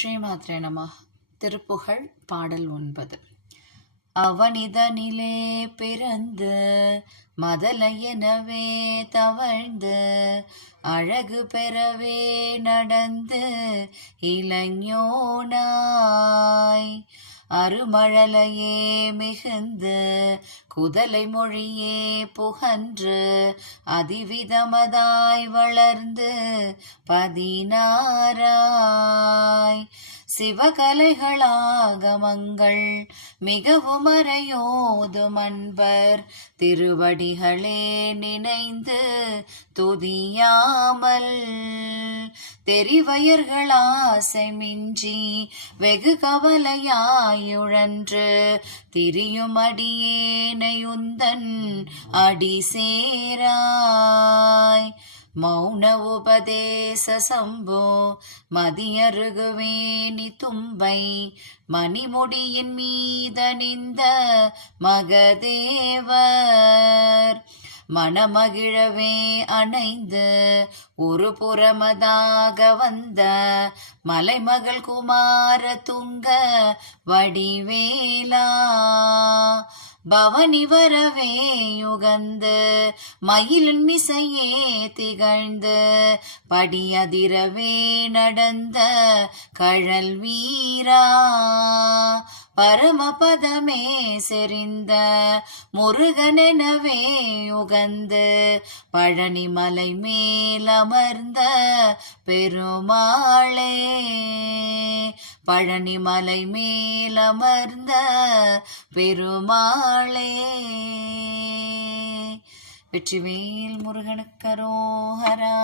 ஸ்ரீமாத்ரே நம. திருப்புகழ் பாடல் 9. அவனிதனிலே பிறந்து மதலையெனவே தவழ்ந்து அழகு பெறவே நடந்து இளைஞனாய் அருமழலையே மிகுந்து குதலை மொழியே புகன்று அதிவிதமதாய் வளர்ந்து 16 சிவகலைகளாகமங்கள் மிகவும் அறையோதும் அன்பர் திருவடிகளே நினைந்து துதியாமல் தெரிவயர்களாசை மிஞ்சி வெகு கவலையாயுழன்று திரியும் அடியேனையுந்தன் அடி சேராய் மௌன உபதேச சம்போ மதியருகுவேணி தும்பை மணிமுடியின் மீதணிந்த மகதேவர் மனமகிழவே அணைந்து ஒரு புறமதாக வந்த மலைமகள் குமார துங்க வடிவேலா பவனி வரவே யுகந்து மயிலின் மிசையே திகழ்ந்து படியதிரவே நடந்த கழல் வீரா பரமபதமே செறிந்த முருகனெனவே யுகந்து பழனி மலை மேலமர்ந்த பெருமாளே பழனி மலை மேலமர்ந்த பெருமாளே. வெற்றிவேல் முருகனுக்கு அரோகரா.